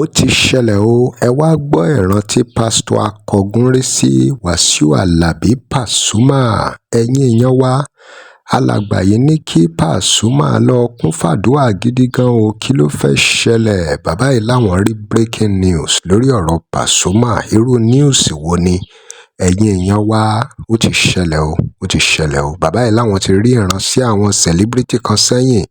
ó ti ṣẹlẹ̀ o ẹ wá gbọ́ ìrántí pásítọ̀ akọgun rí sí Wasiu Alabi Pasuma ẹ̀yin èèyàn wa alàgbà yìí ní kí Pasuma lọ kún fàdúrà gidi gan o kí ló fẹ́ ṣẹlẹ̀ bàbá yìí láwọn rí breaking news lórí ọ̀rọ̀ Pasuma irú news wo ni ẹ̀yin èèyàn wa ó ti ṣẹlẹ̀ o bàbá yìí láwọn ti rí ìran sí àwọn celebrity kan sẹ́yìn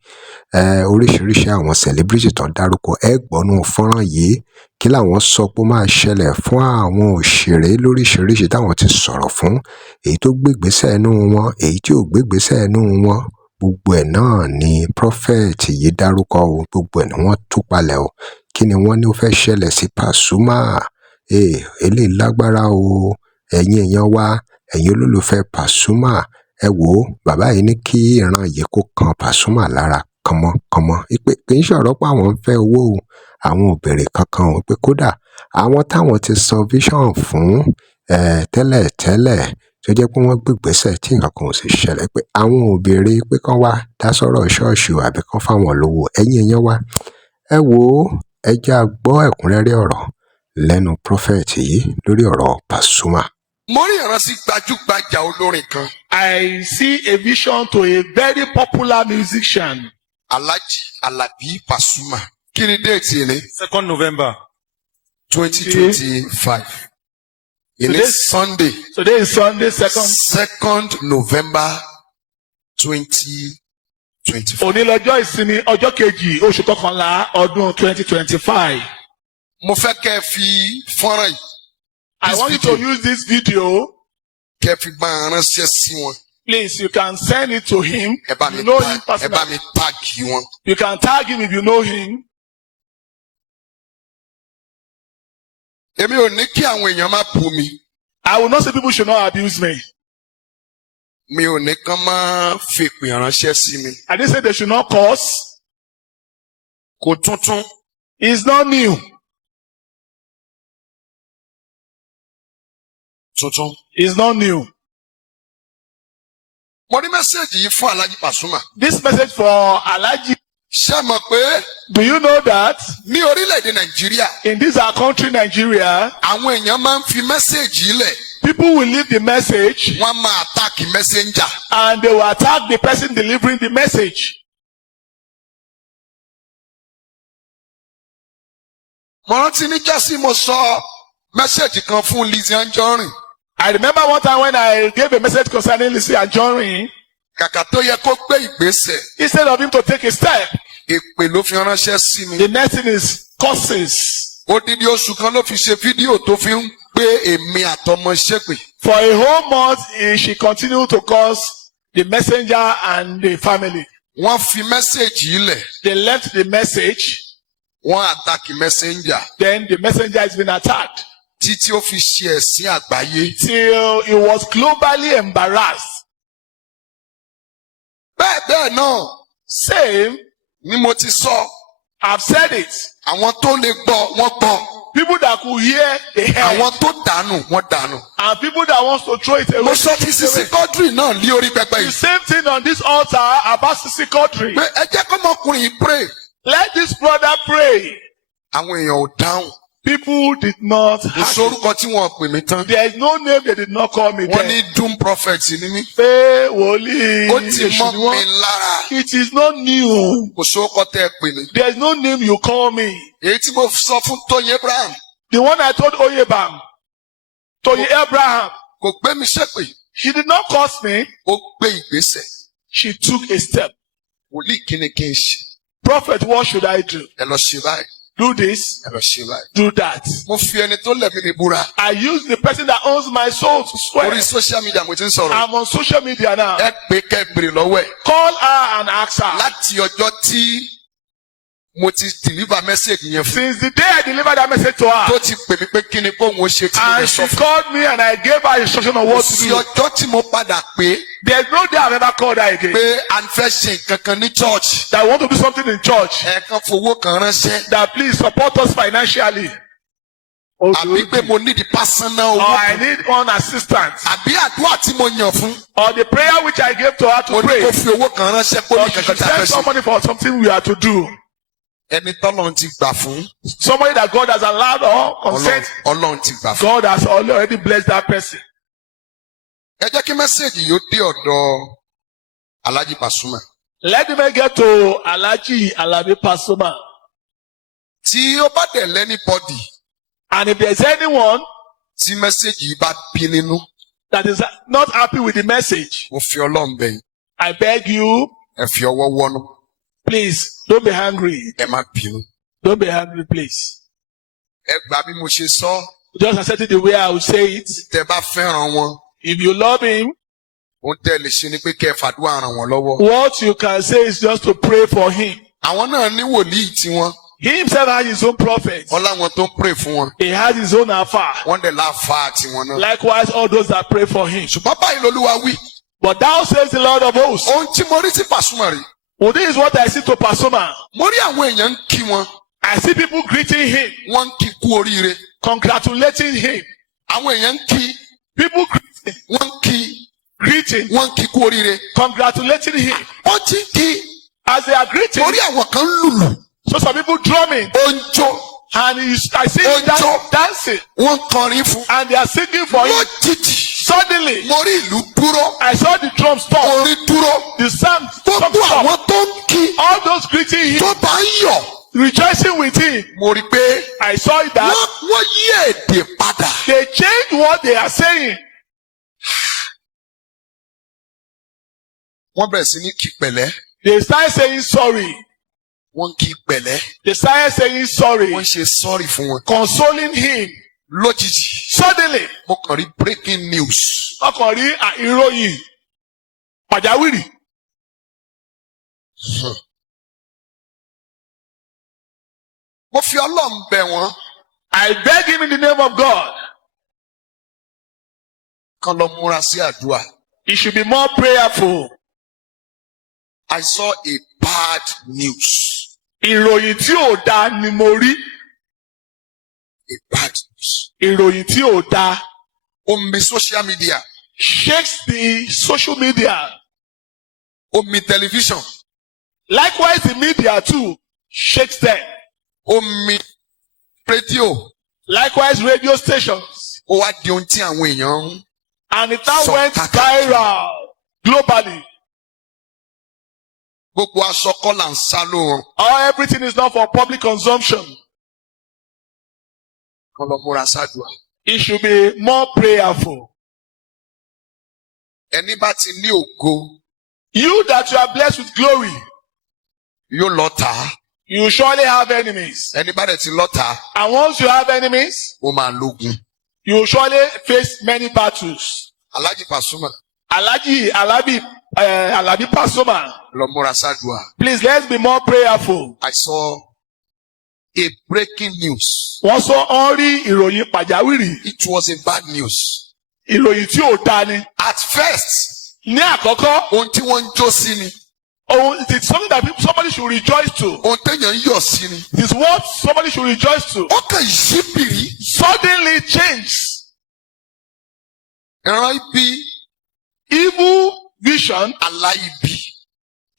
oríṣiríṣi àwọn celebrity tó ń dárúkọ ẹ gbọ́nú fọ́nrán yìí kí làwọn sọ pé ó máa ṣẹlẹ̀ fún àwọn òṣèré lóríṣiríṣi táwọn ti sọ̀rọ̀ fún èyí tó gbégbésẹ̀ ẹnu wọn èyí tí ò gbégbésẹ̀ ẹnu wọn gbogbo ẹ̀ náà ni prophet yìí dárúkọ o gbogbo ẹ̀ ni wọ́n tú palẹ̀ o kí ni wọ́n ní ó fẹ́ ṣẹlẹ̀ sí Pasuma eléyìí lágbára o ẹ̀yin èèyàn wa ẹ̀yin olólùfẹ́ Pasuma ẹ wò ó bàbá yìí ní kí ìran yìí kó kan Pasuma lára kànmọ́kànmọ́ pé kì í ṣọ̀rọ̀ pé àwọn ń fẹ́ owó o àwọn ò béèrè kankan o pé kódà àwọn táwọn ti sọ vision fún tẹ́lẹ̀ tó jẹ́ pé wọ́n gbégbésẹ̀ tí nǹkan kan ò sì ṣẹlẹ̀ pé àwọn ò béèrè pé kán wá dá sọ́rọ̀ ṣọ́ọ̀ṣì àbí kán fáwọn lówó ẹ̀yin èèyàn wa ẹ wò ó ẹ jẹ́ a gbọ́ ẹ̀kúnrẹ́rẹ́ ọ̀rọ̀ lẹ́nu prophet yìí lórí ọ̀rọ̀ Pasuma. Mo rí ìrántí gbajúgbajà olórin kan. I see a vision to a very popular musician. Alhaji Alabi Pasuma. Kí ni déètì ni? 2nd November. 2025. It is Sunday. Today is Sunday, 2nd November 2025. Òní lọ́jọ́ ìsinmi ọjọ́ kejì oṣù kọkànlá ọdún 2025. Mo fẹ́ kẹ́ ẹ fi fọ́nrán yìí. I want you to use this video. Kẹ́ ẹ fi bá a ránṣẹ́ sí wọn. Please, you can send it to him. Ẹ bá You know him mi personally. tag wọn. You can tag him if you know him. Èmi ò ní kí àwọn èèyàn máa bú mi. I will not say people should not abuse me. Mi ò ní kán máa fèpè ránṣẹ́ sí mi. I didn't say they should not curse. Kò tuntun. It's not new. Tuntun. It's not new. Mo ní mẹ́sẹ̀gì yìí fún Alhaji Pasuma. This message for Alhaji. Ṣé mọ̀ pé Do you know that ní orílẹ̀-èdè Nàìjíríà in this our country, Nigeria, àwọn èèyàn máa ń fi mẹ́sẹ̀gì lẹ̀ people will leave the message wọ́n máa attack messenger. and they will attack the person delivering the message. Mo rántí níjọ́sí mo sọ mẹ́sẹ̀gì kan fún Lizzy Anjorin. I remember one time when I gave a message concerning Lizzy Anjorin, Kàkà tó yẹ kó gbé ìgbésẹ̀, instead of him to take a step, èpè ló fi ránṣẹ́ sí mi. the next thing is curses. Odidi oṣù kan ló fi ṣe fídíò tó fi ń gbé èmi àtọmọ ṣépè. For a whole month, she continued to curse the messenger and the family. Wọ́n fi mẹ́sẹ̀gì lẹ̀, They left the message, wọ́n attack messenger then the messenger has been attacked títí ó fi ṣe ẹ̀sín àgbáyé. till he was globally embarrassed. Bẹ́ẹ̀ náà Same, ni mo ti sọ, I've said it. àwọn tó lè gbọ́ wọ́n gbọ́, People that could hear, they heard. àwọn tó dànù wọ́n dànù. And people that wants to throw it away. Mo sọ ti Sisi Quadri náà lé orí pẹpẹ The yìí. same thing on this altar about Sisi Quadri. Pé ẹ jẹ́ kọ́mọkùnrin yìí pray. Let this brother pray. Àwọn èèyàn ò dáhùn. People did not. Kò sórúkọ tí wọ́n pè mí tán. There is no name they did not call me. Wọ́n There. ní doom prophet ni mí. Pé wòlíì Ó ti èṣù mọ́ ni mi wọ́n. lára. It is not new. Kò sórúkọ tẹ́ ẹ pè mí. There is no name you call me. Èyí tí mo sọ fún Tóyin Abraham The one I told Oyebam, Toyin Abraham, kò gbé mi ṣépè. she did not curse me. Ó gbé ìgbésẹ̀. She took a step. Wòlíì kí ni kí n ṣe? Prophet, what should I do? Ẹ lọ ṣe báyìí. Do this, Ẹ lọ ṣe báyìí. do that. Mo fi ẹni tó lẹ̀ mí ní búra. I use the person that owns my soul to swear. Orí social media mo ti ń sọ̀rọ̀. I'm on social media now. Ẹ pé kẹ́ ẹ bèrè lọ́wọ́ ẹ̀. Call her and ask her. Láti ọjọ́ tí mo ti deliver message yẹn fún. Since the day I delivered that message to her, Tó ti pè mí pé kí ni kóhun ó ṣe tí mo lè and sọ she fún. called me and I gave her instruction on what to Sí do. ọjọ́ tí mo padà pé There's no day I've ever called her again. pé a fẹ́ ṣe nǹkan kan ní church. That I want to do something in church. Ẹ̀ẹ̀kan fowó kan ránṣẹ́. That please support us financially. Àbí pé mo need personal Or owó I kan. need one assistant. Àbí àdúrà tí mo yàn fún. Or the prayer which I gave to her Mo to ní pray. kó fi owó kan ránṣẹ́ kó ní Or she kankan should tí a fẹ́ send ṣe. somebody for something we are to do. ẹni tọ́lọ́run ti gbà fún. Somebody that God has allowed or consent. Ọlọ́run ti gbà fún. God has already blessed that person. Ẹ jẹ́ kí mẹ́sẹ̀gì yóò dé ọ̀dọ̀ Alabi Pasuma. Let me get to Alhaji Alabi Pasuma. Tí ó bá dẹ̀ lẹ́nìbọ̀dì. And if there's anyone tí mẹ́sẹ̀gì yìí bá bí nínú. that is not happy with the message, mo fi Ọlọ́run bẹ̀ yín. I beg you, ẹ fi ọwọ́ wọ́nú. please, don't be angry. Ẹ má bínú. Don't be angry, please. Ẹ gbà bí mo ṣe sọ. Just accept it the way I will say it. Tẹ́ bá fẹ́ràn wọn. If you love him, ohun tẹ́ lè ṣe ni pé kẹ́ ẹ fàdúrà ràn wọ́n lọ́wọ́. what you can say is just to pray for him. Àwọn náà ní wòlíì tiwọn. He himself has his own prophet. Wọ́n láwọn tó ń pray fún wọn. He has his own affair. Wọ́n dẹ̀ láfa tiwọn náà. Likewise, all those that pray for him. Ṣùgbọ́n báyìí l'Olúwa wí. But thou says the Lord of hosts. Ohun tí mo rí sí Pasuma rí. Well, this is what I see to Pasuma. Mo rí àwọn èèyàn ń kí wọn. I see people greeting him, Wọ́n ń kí kú oríire. congratulating him. Àwọn èèyàn ń kí. People greeting, Wọ́n ń kí. greeting, Wọ́n ń kí kú oríire. congratulating him. Wọ́n ti ń kí. As they are greeting, Mo rí àwọn kan lùlù. so some people drumming, Ó ń jó. and I see them dancing, Wọ́n ń kọrin fún. and they are singing for him. Lójijì. Suddenly, Mo rí ìlú dúró. I saw the drum stop, Orin dúró. the sound Gbogbo stop. àwọn tó ń kí. All those greeting him, Tó bá ń yọ̀. rejoicing with him. Mo rí pé I saw it that wọ́n yí èdè padà. they change what they are saying. Wọ́n bẹ̀rẹ̀ sí ní kí pẹ̀lẹ́. They start saying sorry. Wọ́n ń kí pẹ̀lẹ́. They started saying sorry, Wọ́n ń ṣe sọ́ọ̀rì fún wọn. consoling him. Lójijì. Suddenly, Mo kàn rí breaking news. ọkàn rí ìròyìn pàjáwìrì. Mo fi Ọlọ́run bẹ̀ wọ́n. I beg him in the name of God, Kán lọ múra sí àdúrà. he should be more prayerful. I saw a bad news. Ìròyìn tí ò dáa ni mo rí. A bad news. Ìròyìn tí ò dáa Omi social media. shakes the social media. Omi television. Likewise, the media too shakes them. Omi rédíò. Likewise, radio stations. Ó wá di ohun tí àwọn èèyàn ń. And it now So went viral globally. Gbogbo aṣọ kọ́ là ń sá lóorun. Everything is not for public consumption. Kán lọ múra sádùá. He should be more prayerful. Ẹni bá ti ní ògo. You that you are blessed with glory, Yóò lọ tà á. you surely have enemies. Ẹni bá dẹ̀ ti lọ tà á. And once you have enemies, Ó máa lógun. you will surely face many battles. Alhaji Pasuma. Alhaji Alabi Pasuma, Lọ múra sádùá. please let's be more prayerful. I saw a breaking news. Wọ́n sọ ọ́n rí ìròyìn pàjáwìrì, It was a bad news. ìròyìn tí ò dáa ni. At first, Ní àkọ́kọ́, ohun tí wọ́n ń jó sí ni. it is something that somebody should rejoice to. Ohun téèyàn ń yọ̀ sí ni. It is what somebody should rejoice to. Ó kàn yí bìrì. Suddenly change. Ìran ibi. Evil vision, Aláìbí.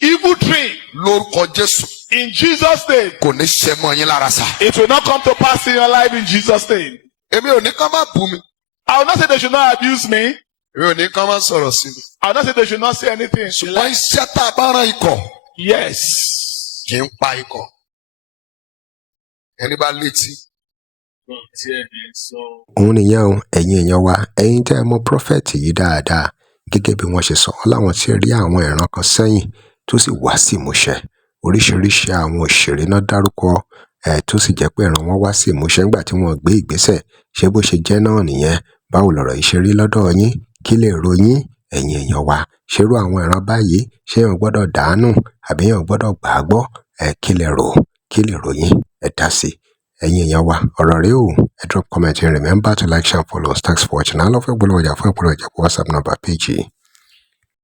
evil dream. Lórúkọ Jésù. In Jesus' name, Kò ní ṣẹ mọ́ yín lára sá. it will not come to pass in your life in Jesus' name. Èmi ò ní kán má bú mi. I will not say they should not abuse me. Èmi ò ní kán má sọ̀rọ̀ sí mi. I will not say they should not say anything. Ṣùgbọ́n iṣẹ́ tá a bá rán ikọ̀. Yes. Kì í pa ikọ̀. Ẹni bá létí. òun nìyẹn o ẹ̀yin èèyàn wa ẹ̀yin tẹ́ ẹ mọ̀ prọfẹ̀tì yìí dáadáa gẹ́gẹ́ bí wọ́n ṣe sọ ọ́ láwọn tí rí àwọn ìran kan sẹ́yìn tó sì wá sí ìmúṣẹ oríṣiríṣi àwọn òṣèré náà dárúkọ tó sì jẹ́ pé ìran wọn wá sí ìmúṣẹ nígbà tí wọ́n gbé ìgbésẹ̀ ṣé bó ṣe jẹ́ náà nìyẹn báwo lọ̀rọ̀ yìí ṣe rí lọ́dọ̀ yín kí lè ròyìn ẹ̀yin èèyàn wa ṣerú àwọn ìran báyìí ṣé èèyàn gbọ́dọ̀ dàánù àbí èèyàn gbọ́dọ̀ gbàgbọ́ kí lè ròyìn ẹ dá sí ẹ̀yin èèyàn wa ọ̀rọ̀ rẹ o ẹ drop comment and remember to like share follow thanks for watching I love you gbọ́dọ̀ ọjà fún ìpolówó ìjẹ́pọ̀ WhatsApp number page.